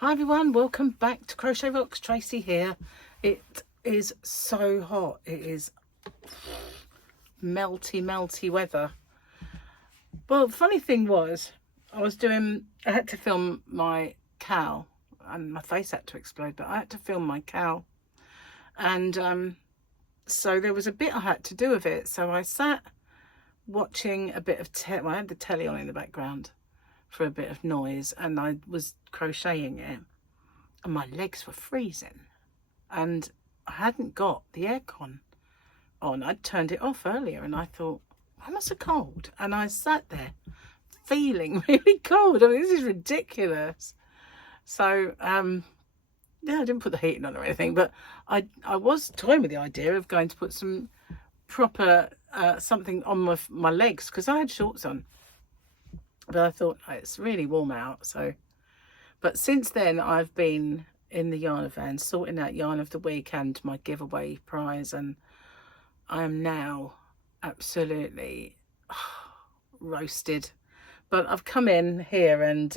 Hi everyone, welcome back to Crochet Rocks. Tracy here. It is so hot. It is melty weather. Well, the funny thing was, I had to film my cow and my face had to explode, but I had to film my cow. And so there was a bit I had to do with it. So I sat watching a bit of I had the telly on in the background for a bit of noise, and I was crocheting it and my legs were freezing and I hadn't got the aircon on. I'd turned it off earlier and I thought, why am I so cold? And I sat there feeling really cold. I mean, this is ridiculous. So yeah, I didn't put the heating on or anything, but I was toying with the idea of going to put some proper something on my legs, because I had shorts on. But I thought, oh, it's really warm out. So, but since then, I've been in the yarn van sorting out yarn of the week and my giveaway prize, and I am now absolutely roasted. But I've come in here and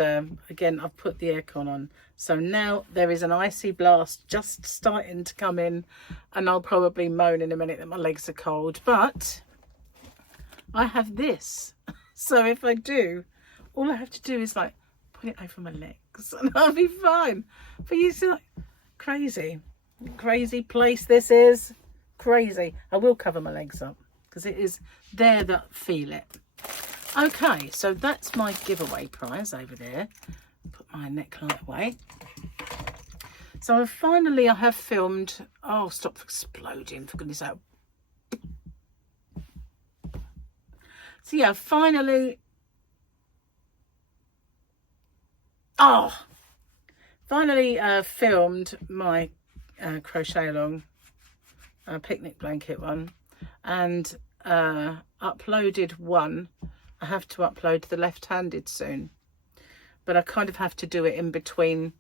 again, I've put the aircon on. So now there is an icy blast just starting to come in, and I'll probably moan in a minute that my legs are cold. But I have this. So if I do, all I have to do is like put it over my legs and I'll be fine. But you see, like, crazy place this is. Crazy. I will cover my legs up because it is there that feel it. Okay, so that's my giveaway prize over there. Put my neckline away. So I have filmed. Oh, stop exploding, for goodness sake. So yeah, finally filmed my crochet along picnic blanket one, and uploaded one. I have to upload the left-handed soon, but I kind of have to do it in between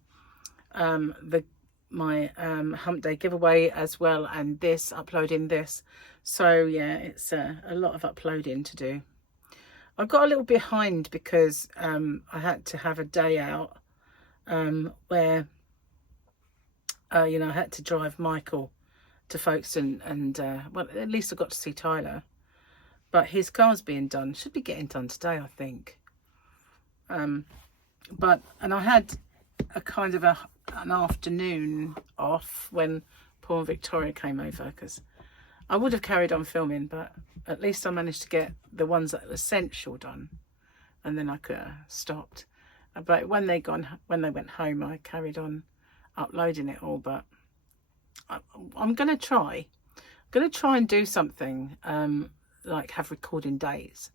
my hump day giveaway as well, and uploading this. So yeah, it's a lot of uploading to do. I got a little behind because I had to have a day out where you know, I had to drive Michael to Folkestone, and well, at least I got to see Tyler. But his car's being done, should be getting done today, I think. And I had a kind of an afternoon off when Paul and Victoria came over, because I would have carried on filming, but at least I managed to get the ones that were essential done, and then I could have stopped. But when they went home, I carried on uploading it all. But I'm gonna try and do something like have recording days.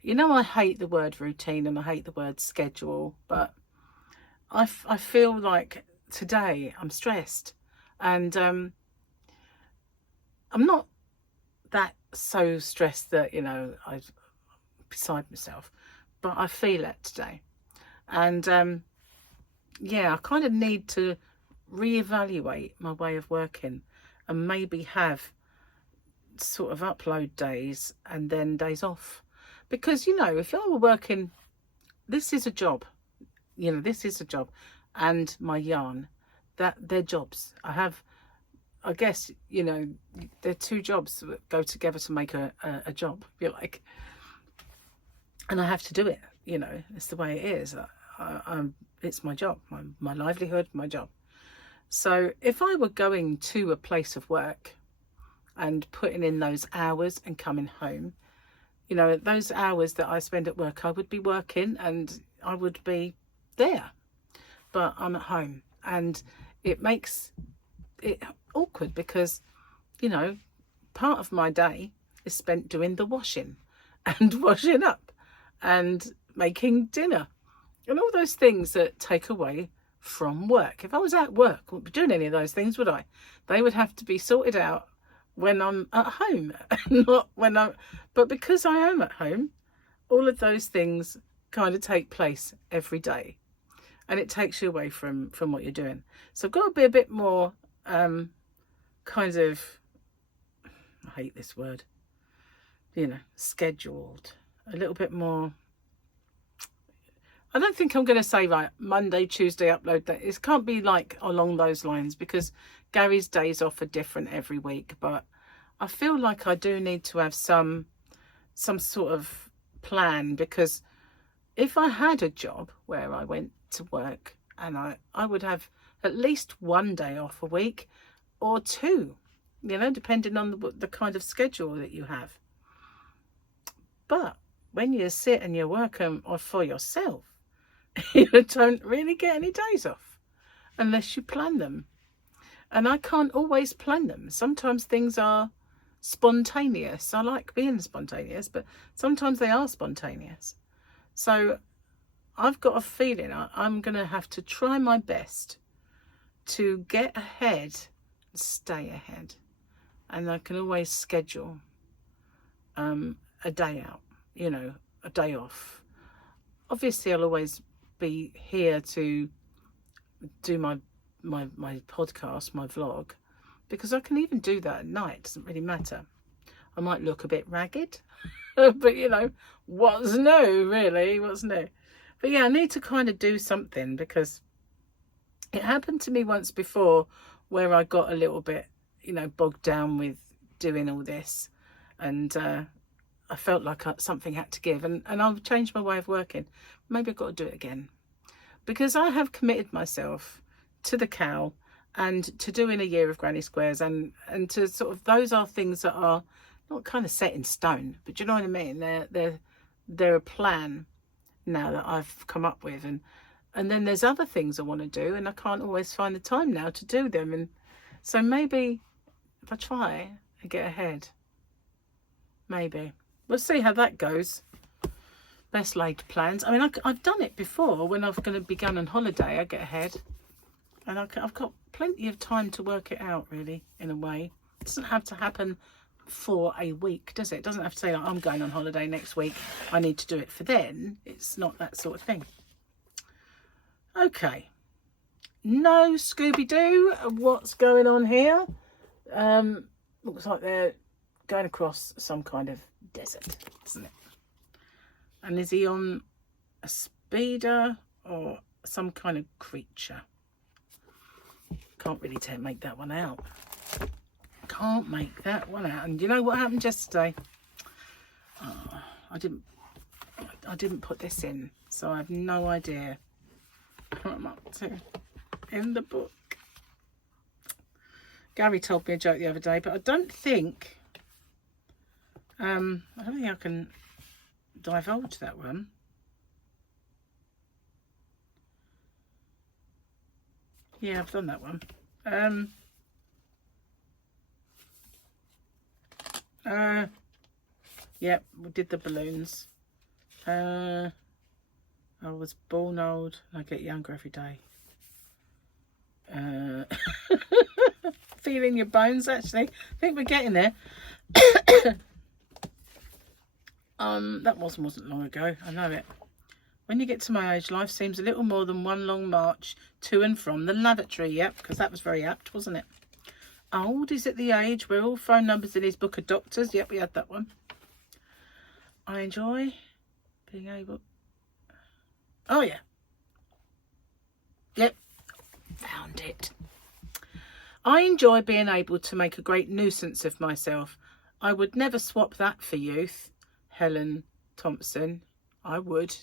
You know, I hate the word routine and I hate the word schedule, but I feel like today I'm stressed, and I'm not that so stressed that, you know, I'm beside myself, but I feel it today. And yeah, I kind of need to reevaluate my way of working and maybe have sort of upload days and then days off, because, you know, if I were working, this is a job, you know, this is a job, and my yarn, that they're jobs. I guess, you know, they're two jobs that go together to make a job, if you like, and I have to do it. You know, it's the way it is. It's my job, my livelihood, my job. So if I were going to a place of work and putting in those hours and coming home, you know, those hours that I spend at work, I would be working and I would be there, but I'm at home, and it makes it awkward because, you know, part of my day is spent doing the washing and washing up and making dinner and all those things that take away from work. If I was at work, I wouldn't be doing any of those things, would I? They would have to be sorted out when I'm at home, not when but because I am at home, all of those things kind of take place every day, and it takes you away from what you're doing. So I've got to be a bit more kind of, I hate this word, you know, scheduled, a little bit more I don't think I'm going to say, right, Monday, Tuesday, upload that. It can't be like along those lines, because Gary's days off are different every week. But I feel like I do need to have some sort of plan, because if I had a job where I went to work, and I would have at least one day off a week, or two, you know, depending on the kind of schedule that you have. But when you sit and you're working for yourself, you don't really get any days off unless you plan them. And I can't always plan them. Sometimes things are spontaneous. I like being spontaneous, but sometimes they are spontaneous. So I've got a feeling I'm going to have to try my best to get ahead and stay ahead. And I can always schedule a day out, you know, a day off. Obviously, I'll always be here to do my podcast, my vlog, because I can even do that at night. It doesn't really matter. I might look a bit ragged, but you know, what's new, really? What's new? But yeah, I need to kind of do something, because it happened to me once before where I got a little bit, you know, bogged down with doing all this, and I felt like something had to give, and I've changed my way of working. Maybe I've got to do it again, because I have committed myself to the cow and to doing a year of Granny Squares, and to sort of, those are things that are not kind of set in stone, but do you know what I mean? They're a plan now that I've come up with, and then there's other things I want to do, and I can't always find the time now to do them. And so maybe if I try and get ahead, maybe. We'll see how that goes. Best laid plans. I mean, I've done it before. When I've going to be going on holiday, I get ahead. And I've got plenty of time to work it out, really, in a way. It doesn't have to happen for a week, does it? It doesn't have to say, like, I'm going on holiday next week, I need to do it for then. It's not that sort of thing. Okay. No Scooby-Doo. What's going on here? Looks like they're going across some kind of desert, doesn't it? And is he on a speeder or some kind of creature? Can't really make that one out. Can't make that one out. And you know what happened yesterday? Oh, I didn't put this in, so I have no idea what I'm up to in the book. Gary told me a joke the other day, but I don't think I can divulge that one. Yeah, I've done that one. Yep, we did the balloons. I was born old, I get younger every day. Feeling your bones, actually. I think we're getting there. That wasn't long ago, I know it. When you get to my age, life seems a little more than one long march to and from the lavatory. Yep, because that was very apt, wasn't it? Old is at the age where all phone numbers in his book are doctors. Yep, we had that one. I enjoy being able... Oh, yeah. Yep, found it. I enjoy being able to make a great nuisance of myself. I would never swap that for youth. Helen Thompson. I would.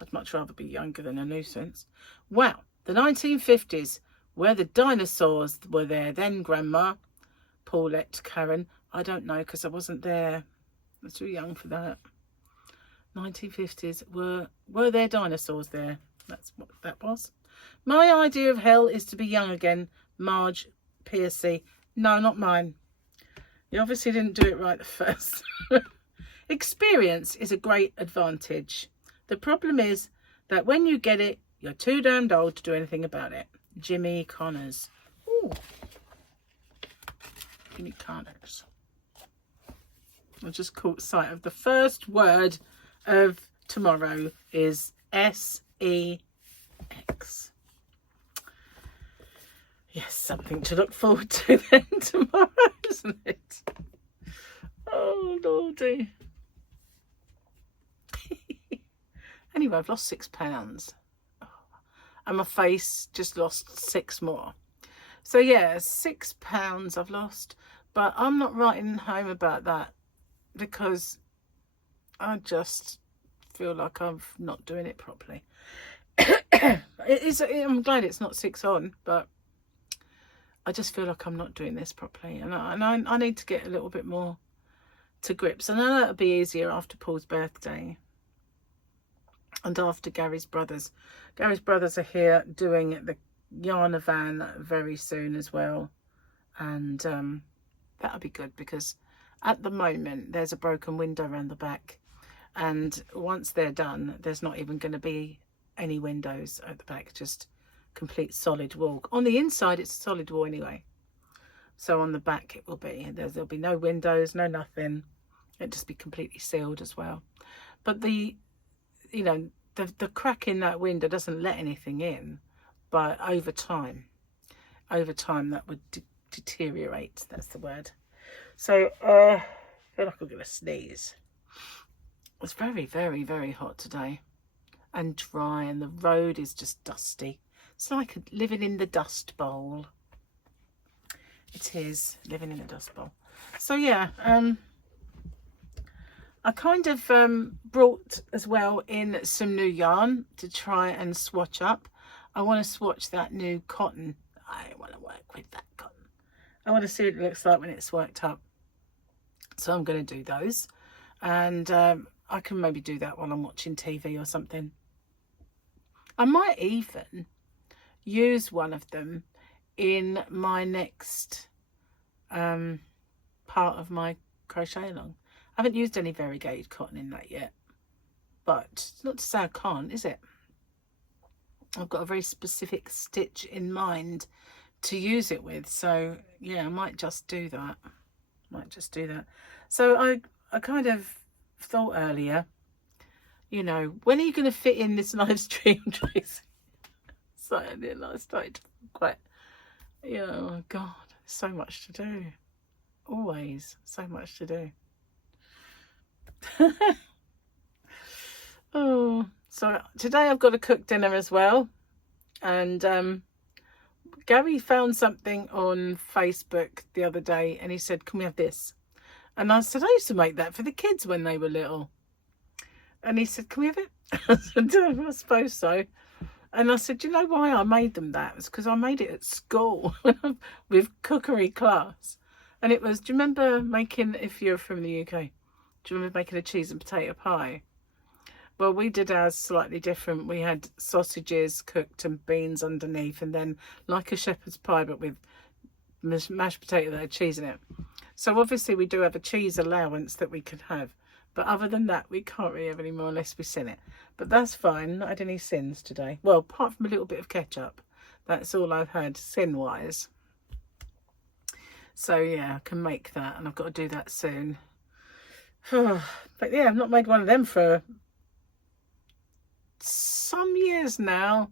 I'd much rather be younger than a nuisance. Wow, the 1950s, where the dinosaurs were there then, Grandma. Paulette Karen. I don't know, because I wasn't there. I was too young for that. 1950s, were there dinosaurs there? That's what that was. My idea of hell is to be young again. Marge Piercy. No, not mine. You obviously didn't do it right the first. Experience is a great advantage. The problem is that when you get it, you're too damned old to do anything about it. Jimmy Connors. Ooh. Jimmy Connors. I just caught sight of the first word of tomorrow is S-E-X. Yes, something to look forward to then tomorrow, isn't it? Oh, Lordy. Anyway, I've lost £6. And my face just lost 6 more. So yeah, £6 I've lost. But I'm not writing home about that because I just feel like I'm not doing it properly. I'm glad it's not 6 on, but I just feel like I'm not doing this properly, and I need to get a little bit more to grips. And I know it'll be easier after Paul's birthday and after Gary's brothers. Gary's brothers are here doing the Yarn van very soon as well, and that'll be good because at the moment there's a broken window around the back, and once they're done, there's not even going to be any windows at the back, just complete solid wall. On the inside it's a solid wall anyway, so on the back it will be, there'll be no windows, no nothing. It'll just be completely sealed as well. But the crack in that window doesn't let anything in, but over time that would deteriorate, that's the word. So I feel like I'm gonna sneeze. It's very, very, very hot today and dry, and the road is just dusty. It's like living in the dust bowl. It is living in a dust bowl. So yeah, I kind of brought as well in some new yarn to try and swatch up. I want to swatch that new cotton. I want to work with that cotton. I want to see what it looks like when it's worked up. So I'm going to do those, and I can maybe do that while I'm watching TV or something. I might even use one of them in my next part of my crochet along. I haven't used any variegated cotton in that yet, but it's not to say I can't, is it? I've got a very specific stitch in mind to use it with, so yeah, I might just do that. So I kind of thought earlier, you know, when are you going to fit in this live stream, Tracy? So I started to quite, you know, oh God, so much to do. Always so much to do. Oh, so today I've got to cook dinner as well, and Gary found something on Facebook the other day, and he said, can we have this? And I said, I used to make that for the kids when they were little. And he said, can we have it? I said, I suppose so. And I said, you know why I made them that? It was because I made it at school with cookery class. And it was, do you remember making, if you're from the UK, do you remember making a cheese and potato pie? Well, we did ours slightly different. We had sausages cooked and beans underneath, and then like a shepherd's pie, but with mashed potato that had cheese in it. So obviously we do have a cheese allowance that we can have. But other than that, we can't really have any more unless we sin it. But that's fine. Not had any sins today. Well, apart from a little bit of ketchup. That's all I've had sin-wise. So yeah, I can make that, and I've got to do that soon. But yeah, I've not made one of them for some years now.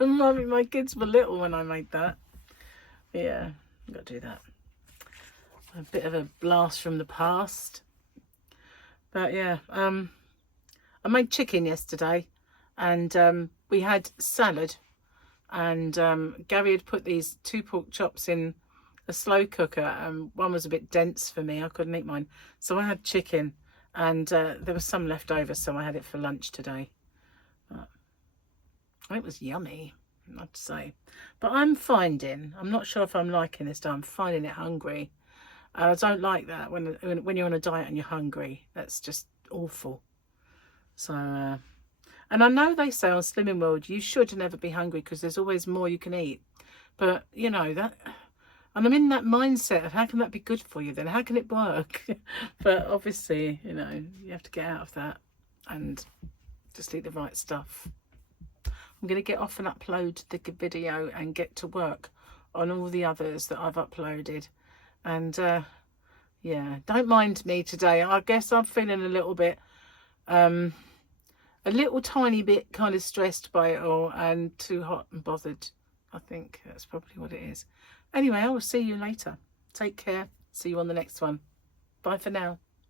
My kids were little when I made that. Yeah, I've got to do that. A bit of a blast from the past. But yeah, I made chicken yesterday, and we had salad, and Gary had put these 2 pork chops in a slow cooker, and one was a bit dense for me. I couldn't eat mine, so I had chicken, and there was some left over, so I had it for lunch today. It was yummy, I have to say. But I'm not sure if I'm liking this. I'm finding it hungry. I don't like that when you're on a diet and you're hungry. That's just awful. So, and I know they say on Slimming World you should never be hungry because there's always more you can eat. But you know that, and I'm in that mindset of how can that be good for you then? How can it work? But obviously, you know, you have to get out of that and just eat the right stuff. I'm going to get off and upload the video and get to work on all the others that I've uploaded. And yeah, don't mind me today. I guess I'm feeling a little bit, a little tiny bit kind of stressed by it all and too hot and bothered. I think that's probably what it is. Anyway, I will see you later. Take care. See you on the next one. Bye for now.